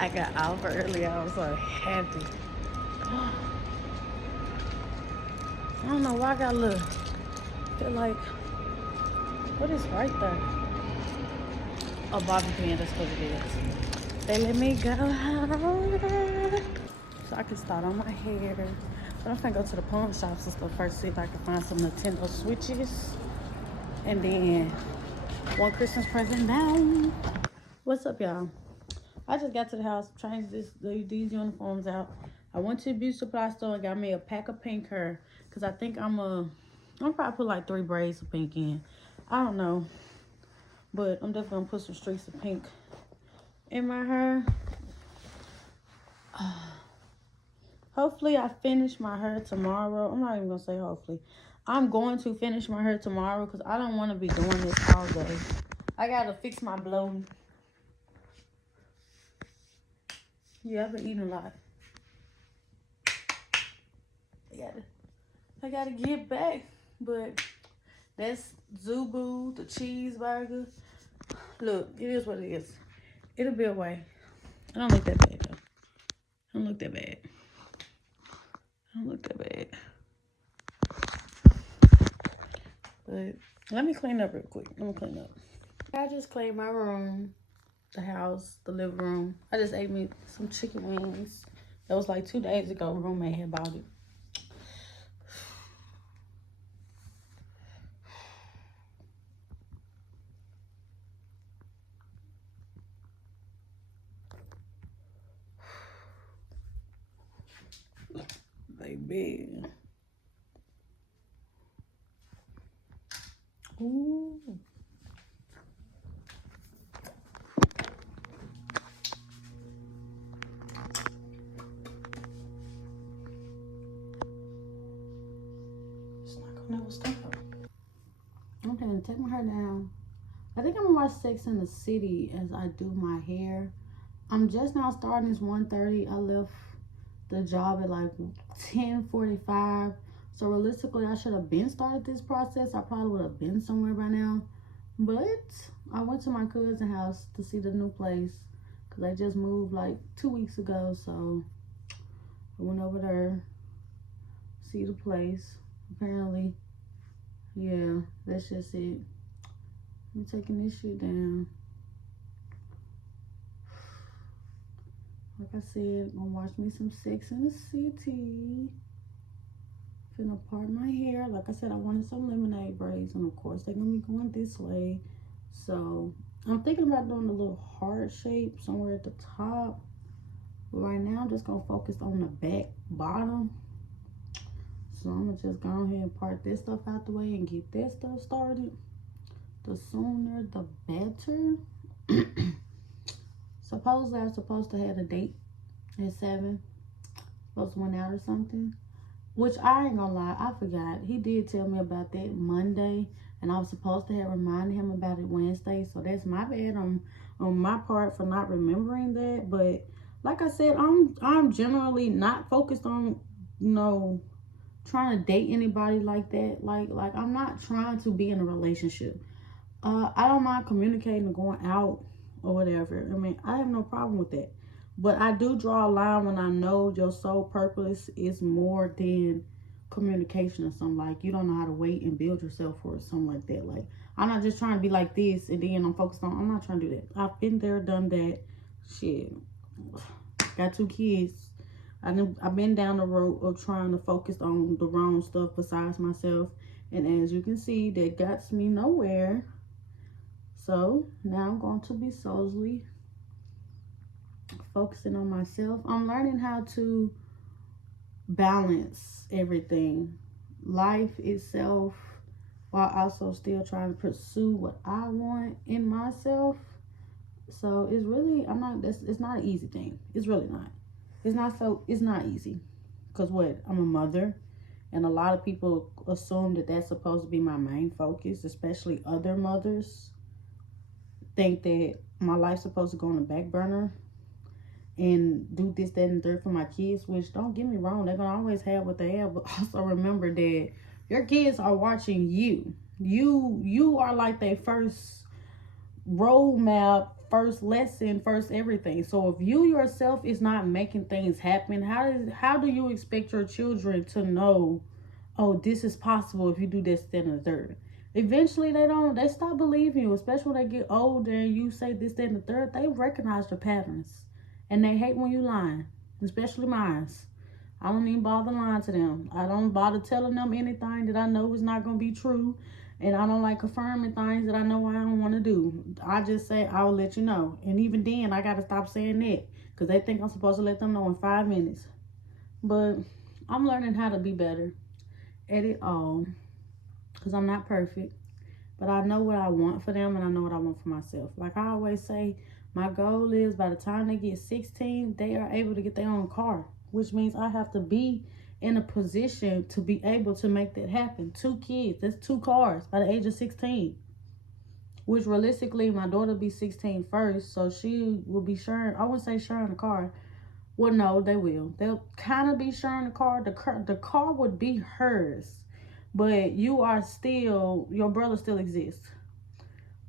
I got off early. I was so happy. I don't know why I got a little. Feel like, what is right there? A bobby pin. That's what it is. They let me go so I can start on my hair. But I'm gonna go to the pawn shops and stuff first, see if I can find some Nintendo Switches, and then one Christmas present down. What's up, y'all? I just got to the house, changed these uniforms out. I went to the beauty supply store and got me a pack of pink hair because I think I'm probably put like 3 braids of pink in. I don't know, but I'm definitely gonna put some streaks of pink in my hair. Hopefully I finish my hair tomorrow. I'm not even gonna say hopefully. I'm going to finish my hair tomorrow because I don't want to be doing this all day. I gotta fix my blow. Yeah, I've been eating a lot. I gotta get back, but that's Zubu, the cheeseburger. Look, it is what it is. It'll be a way. I don't look that bad though. I don't look that bad. I don't look that bad. But let me clean up real quick. Let me clean up. I just cleaned my room, the house, the living room. I just ate me some chicken wings. That was like 2 days ago. Roommate had bought it. Baby. Ooh. It's not gonna never stop. Okay, take my hair down. I think I'm gonna watch Sex in the City as I do my hair. I'm just now starting. It's 1:30. I left the job at like 10:45. So realistically, I should have been started this process. I probably would have been somewhere by now. But I went to my cousin's house to see the new place because I just moved like 2 weeks ago. So I went over there, see the place. Apparently, yeah, that's just it. I'm taking this shit down. Like I said, I'm gonna watch me some Sex in the City. Finna part my hair. Like I said, I wanted some lemonade braids, and of course they're gonna be going this way. So I'm thinking about doing a little heart shape somewhere at the top. But right now I'm just gonna focus on the back bottom. So I'm gonna just go ahead and part this stuff out the way and get that stuff started. The sooner the better. Supposedly I'm supposed to have a date at 7. Supposed to went out or something. Which I ain't gonna lie, I forgot. He did tell me about that Monday, and I was supposed to have reminded him about it Wednesday. So that's my bad on my part for not remembering that. But like I said, I'm generally not focused on, you know, trying to date anybody like that. Like I'm not trying to be in a relationship. I don't mind communicating and going out or whatever. I mean, I have no problem with that. But I do draw a line when I know your sole purpose is more than communication or something. Like, you don't know how to wait and build yourself for something like that. Like, I'm not just trying to be like this and then I'm focused on, I'm not trying to do that. I've been there, done that. Shit. Got 2 kids. I've been down the road of trying to focus on the wrong stuff besides myself. And as you can see, that got me nowhere. So now I'm going to be solely focusing on myself. I'm learning how to balance everything, life itself, while also still trying to pursue what I want in myself. So it's really, it's not an easy thing. It's really not. It's not easy. Because I'm a mother. And a lot of people assume that that's supposed to be my main focus, especially other mothers think that my life's supposed to go on the back burner and do this, that, and third for my kids, which don't get me wrong, they're gonna always have what they have, but also remember that your kids are watching you. You are like their first roadmap first lesson, first everything. So if you yourself is not making things happen, how do you expect your children to know, oh, this is possible if you do this, then, and the third? Eventually they stop believing you, especially when they get older and you say this, then, and the third. They recognize the patterns, and they hate when you lying, especially mine. I don't even bother lying to them. I don't bother telling them anything that I know is not going to be true. And I don't like confirming things that I know I don't want to do. I just say, I will let you know. And even then, I got to stop saying that. Because they think I'm supposed to let them know in 5 minutes. But I'm learning how to be better at it all. Because I'm not perfect. But I know what I want for them, and I know what I want for myself. Like I always say, my goal is by the time they get 16, they are able to get their own car. Which means I have to be in a position to be able to make that happen. 2 kids, that's 2 cars by the age of 16. Which realistically, my daughter will be 16 first, so she will be sharing, I wouldn't say sharing the car. Well, no, they will. They'll kind of be sharing the car. The car would be hers, but your brother still exists.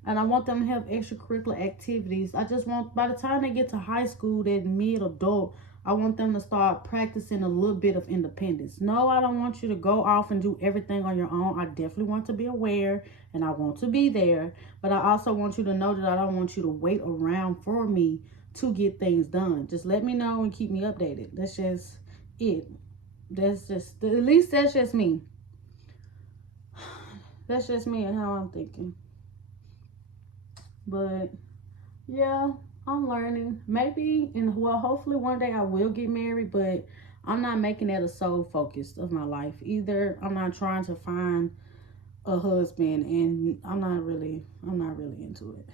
And I want them to have extracurricular activities. I just want, by the time they get to high school, that mid-adult, I want them to start practicing a little bit of independence. No, I don't want you to go off and do everything on your own. I definitely want to be aware and I want to be there. But I also want you to know that I don't want you to wait around for me to get things done. Just let me know and keep me updated. That's just it. At least that's just me. That's just me and how I'm thinking. But yeah, I'm learning. Maybe, hopefully one day I will get married, but I'm not making that a sole focus of my life. Either I'm not trying to find a husband, and I'm not really into it.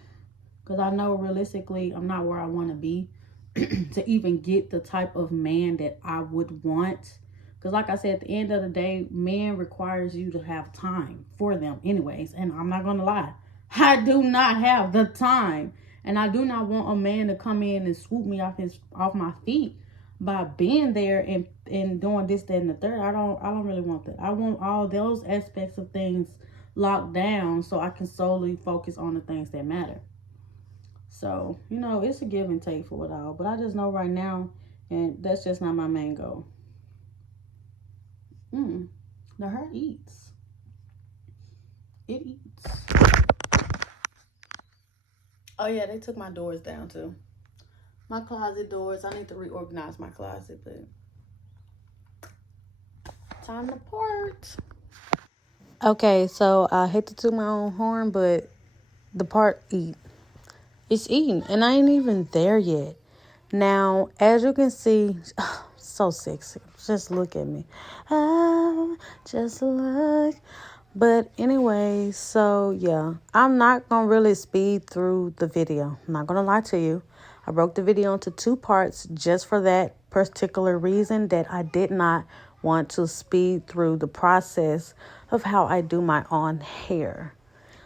Because I know realistically I'm not where I want to be to even get the type of man that I would want. Because like I said, at the end of the day, man requires you to have time for them anyways. And I'm not going to lie, I do not have the time. And I do not want a man to come in and swoop me off my feet by being there and doing this, that, and the third. I don't really want that. I want all those aspects of things locked down so I can solely focus on the things that matter. So, it's a give and take for it all. But I just know right now, and that's just not my main goal. The heart eats. It eats. Oh, yeah, they took my doors down, too. My closet doors. I need to reorganize my closet, but time to part. Okay, so I hate to toot my own horn, but the part it's eating, and I ain't even there yet. Now, as you can see, so sexy. Just look at me. Just look. But anyway, so yeah, I'm not going to really speed through the video. I'm not going to lie to you. I broke the video into 2 parts just for that particular reason, that I did not want to speed through the process of how I do my own hair.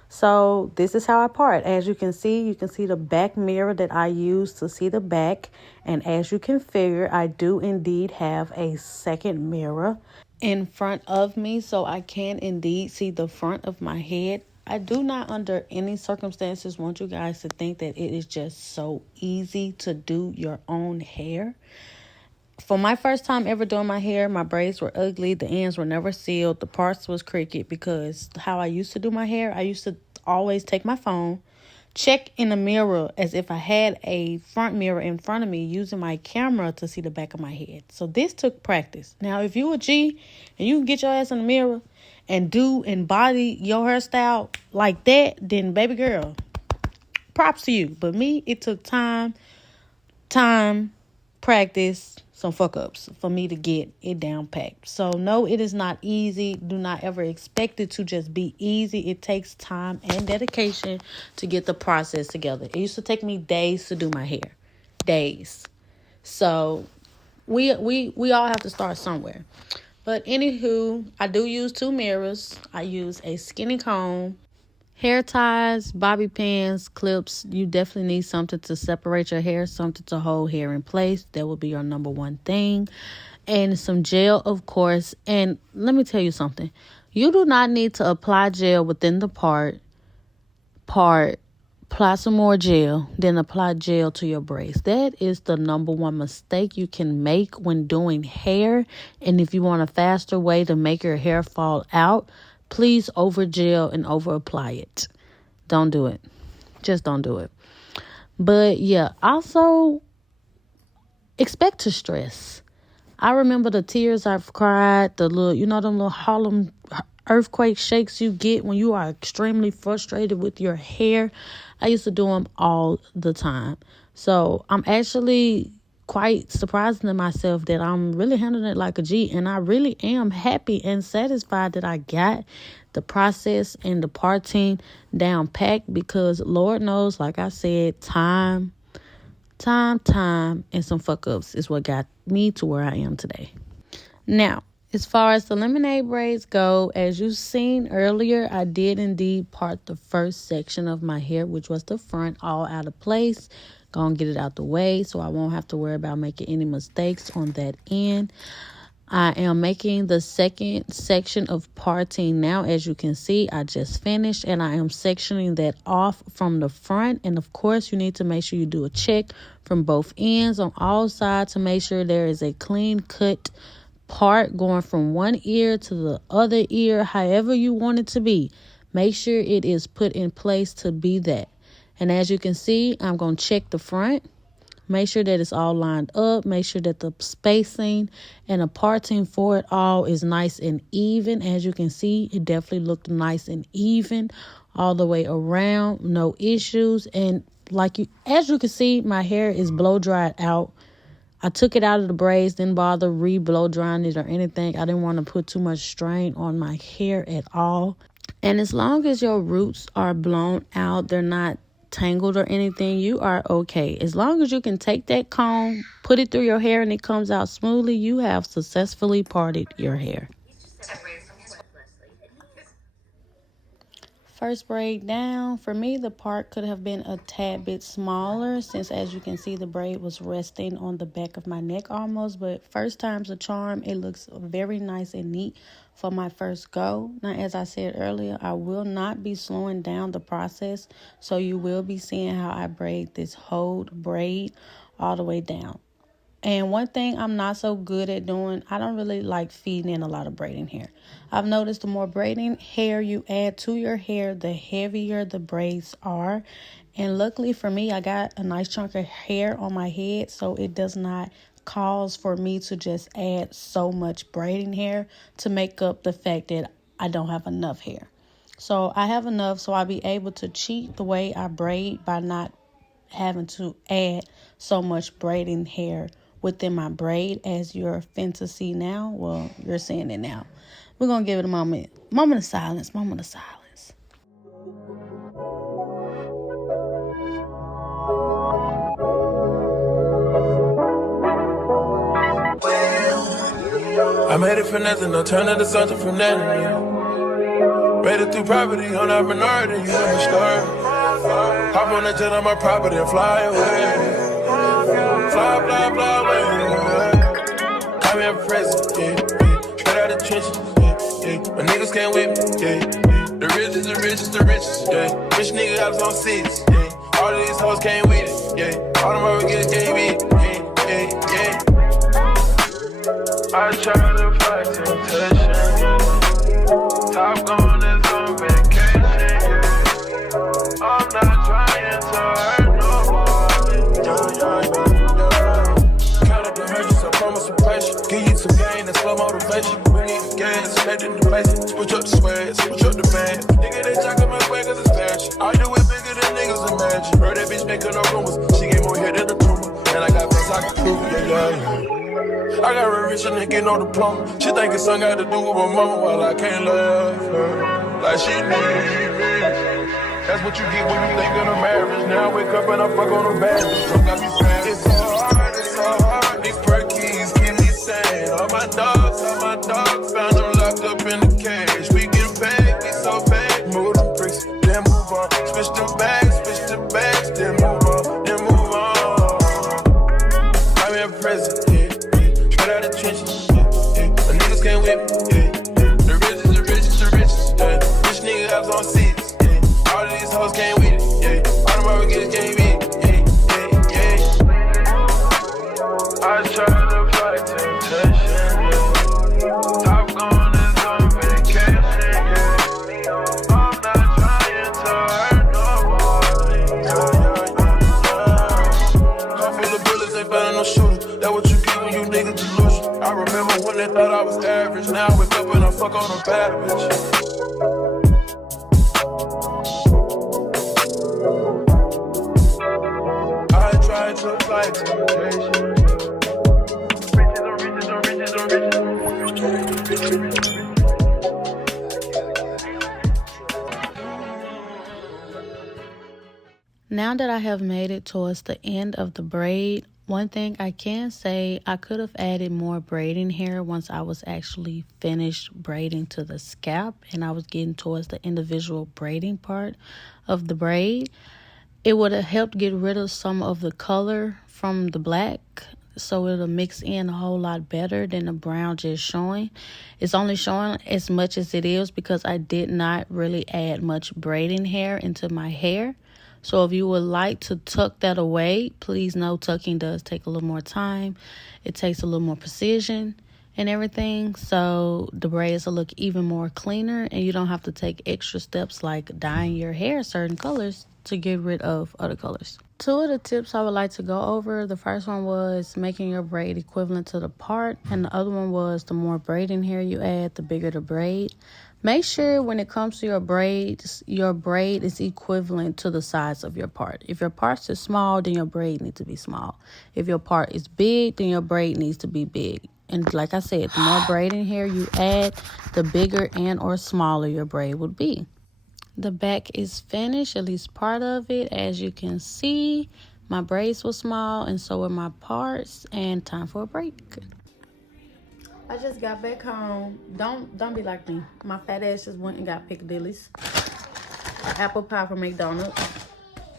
So this is how I part. As you can see the back mirror that I use to see the back. And as you can figure, I do indeed have a second mirror in front of me, so I can indeed see the front of my head. I do not under any circumstances want you guys to think that it is just so easy to do your own hair. For my first time ever doing my hair, my braids were ugly. The ends were never sealed. The parts was crooked, because how I used to do my hair, I used to always take my phone, check in the mirror as if I had a front mirror in front of me, using my camera to see the back of my head. So this took practice. Now, if you a G and you can get your ass in the mirror and do and body your hairstyle like that, then baby girl, props to you. But me, it took time, practice, some fuck ups for me to get it down packed. So no, it is not easy. Do not ever expect it to just be easy. It takes time and dedication to get the process together. It used to take me days to do my hair. Days. So we all have to start somewhere. But anywho, I do use 2 mirrors. I use a skinny comb, hair ties, bobby pins, clips. You definitely need something to separate your hair, something to hold hair in place. That will be your number one thing. And some gel, of course. And let me tell you something. You do not need to apply gel within the part apply some more gel, then apply gel to your braids. That is the number one mistake you can make when doing hair. And if you want a faster way to make your hair fall out, please over gel and over apply it. Don't do it. Just don't do it. But yeah, also expect to stress. I remember the tears I've cried, the little, them little Harlem earthquake shakes you get when you are extremely frustrated with your hair. I used to do them all the time. So I'm actually quite surprising to myself that I'm really handling it like a G. And I really am happy and satisfied that I got the process and the parting down packed, because Lord knows, like I said, time, and some fuck ups is what got me to where I am today. Now, as far as the lemonade braids go, as you've seen earlier, I did indeed part the first section of my hair, which was the front, all out of place. Gonna get it out the way so I won't have to worry about making any mistakes on that end. I am making the second section of parting now. As you can see, I just finished and I am sectioning that off from the front. And of course, you need to make sure you do a check from both ends on all sides to make sure there is a clean cut part going from one ear to the other ear, however you want it to be. Make sure it is put in place to be that. And as you can see, I'm going to check the front. Make sure that it's all lined up. Make sure that the spacing and the parting for it all is nice and even. As you can see, it definitely looked nice and even all the way around. No issues. And as you can see, my hair is blow dried out. I took it out of the braids, didn't bother re-blow drying it or anything. I didn't want to put too much strain on my hair at all. And as long as your roots are blown out, they're not tangled or anything, you are okay. As long as you can take that comb, put it through your hair, and it comes out smoothly, you have successfully parted your hair. First braid down. For me, the part could have been a tad bit smaller, since as you can see, the braid was resting on the back of my neck almost. But first time's a charm. It looks very nice and neat for my first go. Now, as I said earlier, I will not be slowing down the process, so you will be seeing how I braid this whole braid all the way down. And one thing I'm not so good at doing, I don't really like feeding in a lot of braiding hair. I've noticed the more braiding hair you add to your hair, the heavier the braids are. And luckily for me, I got a nice chunk of hair on my head, so it does not cause for me to just add so much braiding hair to make up the fact that I don't have enough hair. So I have enough, so I'll be able to cheat the way I braid by not having to add so much braiding hair within my braid, as you're fin to see now. Well, you're seeing it now. We're going to give it a moment of silence. I made it for nothing, no turn into something from nothing, yeah. Made it through property on our minority, you know the story. Hop on the jet on my property and fly away. Fly, fly, fly away, yeah. I'm in prison, yeah. Straight out the trenches, yeah. My niggas came with me, yeah. The richest, yeah. Rich nigga got us on seats, yeah. All of these hoes came with it, yeah. All them over get came with it, yeah. I try to fight temptation, yeah. Top gun is on vacation, yeah. I'm not trying to hurt nobody, Count up the hundreds, I promise some pressure. Give you some gain and slow motivation. We need the gas, head in the place. Switch up the swag, switch up the band. Nigga, they jacking my swag cause it's fashion. I do it bigger than niggas imagine. Heard that bitch making no rumors. She gave more hair than a tumor. And I got friends I can prove it, yeah. I got a rich nigga, no diploma. She think it's something got to do with my mama, while I can't love her like she needs me. That's what you get when you think of a marriage. Now I wake up and I fuck on her bed. It's so hard. These perkies keep me sane. All my dogs, found them locked up in the cage. We get paid, we so paid. Move them bricks, then move on. Switch the bags, then move on, I'm in prison, yeah. Straight out the trenches, yeah. The niggas came with me, yeah. The richest, yeah. Rich nigga got us on seats, yeah. All of these hoes came with it, yeah. All them I try to fight temptation, yeah. Top gun is on vacation, yeah. I'm not trying to hurt nobody, yeah. Car full of bullets, ain't found no shooter. That what you get when you niggas delusional. I remember when they thought I was average. Now I wake up and I fuck on a bad bitch. I try to fight temptation. Now that I have made it towards the end of the braid, one thing I can say, I could have added more braiding hair once I was actually finished braiding to the scalp and I was getting towards the individual braiding part of the braid. It would have helped get rid of some of the color from the black, so it'll mix in a whole lot better than the brown just showing. It's only showing as much as it is because I did not really add much braiding hair into my hair. So if you would like to tuck that away, please know tucking does take a little more time. It takes a little more precision and everything. So the braids will look even more cleaner and you don't have to take extra steps like dyeing your hair certain colors to get rid of other colors. Two of the tips I would like to go over. The first one was making your braid equivalent to the part, and the other one was the more braiding hair you add, the bigger the braid. Make sure when it comes to your braids, your braid is equivalent to the size of your part. If your part is small, then your braid needs to be small. If your part is big, then your braid needs to be big. And like I said, the more braiding hair you add, the bigger and or smaller your braid would be. The back is finished, at least part of it. As you can see, my braids were small and so were my parts, and time for a break. I just got back home. Don't be like me. My fat ass just went and got Piccadilly's, apple pie from McDonald's,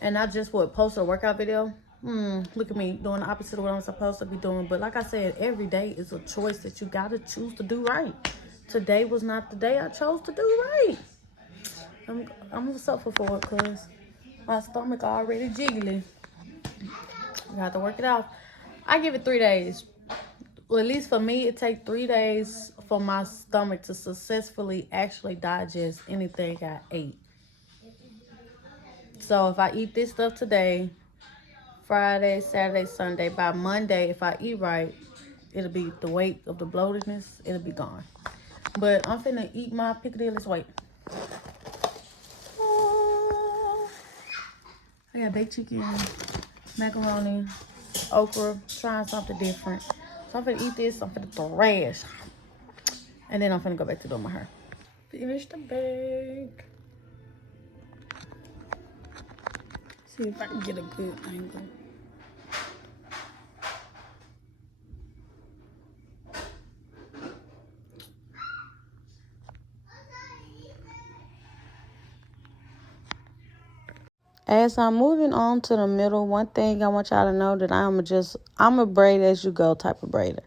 and I just posted a workout video. Look at me doing the opposite of what I'm supposed to be doing. But like I said, every day is a choice that you gotta choose to do right. Today was not the day I chose to do right. I'm gonna suffer for it because my stomach already jiggling. I got to work it out. I give it 3 days. Well, at least for me, it takes 3 days for my stomach to successfully actually digest anything I ate. So if I eat this stuff today, Friday, Saturday, Sunday, by Monday, if I eat right, it'll be the weight of the bloatedness, it'll be gone. But I'm finna eat my Piccadilly's weight. I got baked chicken, macaroni, okra, trying something different. So I'm finna eat this, I'm finna thrash. And then I'm finna go back to doing my hair. Finish the bag. See if I can get a good angle. As I'm moving on to the middle, one thing I want y'all to know that I'm a braid as you go type of braider.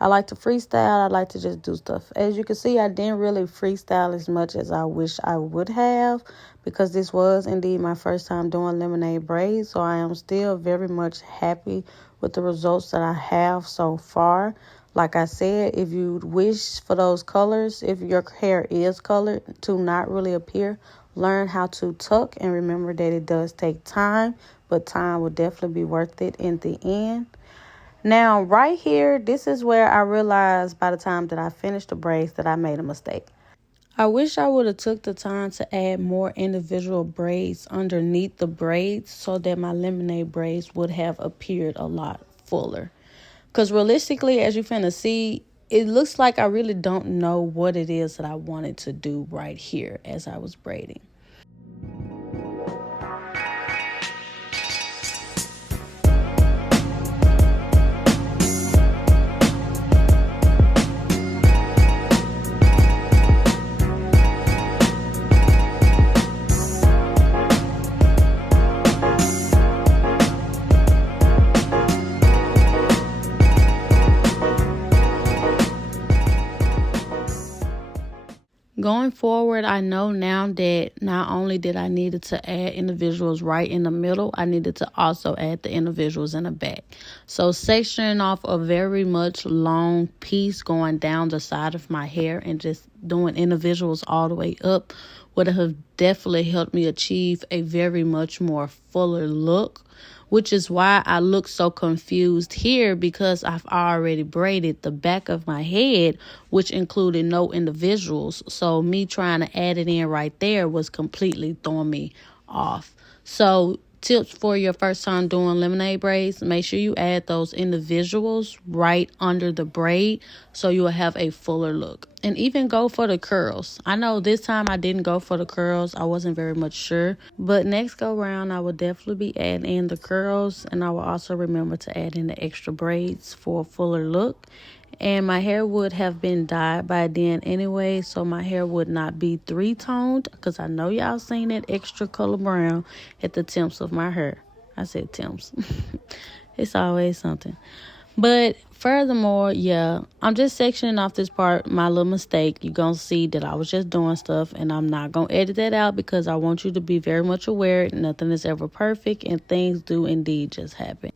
I like to freestyle. I like to just do stuff. As you can see, I didn't really freestyle as much as I wish I would have because this was indeed my first time doing lemonade braids. So I am still very much happy with the results that I have so far. Like I said, if you wish for those colors, if your hair is colored, to not really appear, learn how to tuck and remember that it does take time, but time will definitely be worth it in the end. Now, right here, this is where I realized by the time that I finished the braids that I made a mistake. I wish I would have took the time to add more individual braids underneath the braids so that my lemonade braids would have appeared a lot fuller. Because realistically, as you finna see, it looks like I really don't know what it is that I wanted to do right here as I was braiding. Going forward, I know now that not only did I needed to add individuals right in the middle, I needed to also add the individuals in the back. So sectioning off a very much long piece going down the side of my hair and just doing individuals all the way up would have definitely helped me achieve a very much more fuller look, which is why I look so confused here, because I've already braided the back of my head, which included no individuals. So me trying to add it in right there was completely throwing me off. So tips for your first time doing lemonade braids: make sure you add those individuals right under the braid so you will have a fuller look. And even go for the curls. I know this time I didn't go for the curls. I wasn't very much sure. But next go round, I will definitely be adding in the curls. And I will also remember to add in the extra braids for a fuller look. And my hair would have been dyed by then anyway, so my hair would not be three-toned, because I know y'all seen that extra color brown at the tips of my hair. I said temps. It's always something. But furthermore, yeah, I'm just sectioning off this part, my little mistake. You're going to see that I was just doing stuff, and I'm not going to edit that out because I want you to be very much aware nothing is ever perfect, and things do indeed just happen.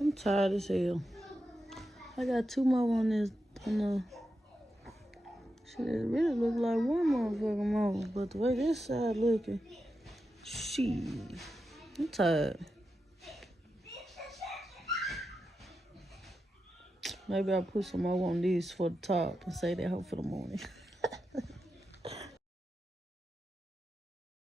I'm tired as hell. I got two more on this. On the shit, it really look like one motherfucker more. But the way this side looking, shit, I'm tired. Maybe I'll put some more on these for the top and say that hope for the morning.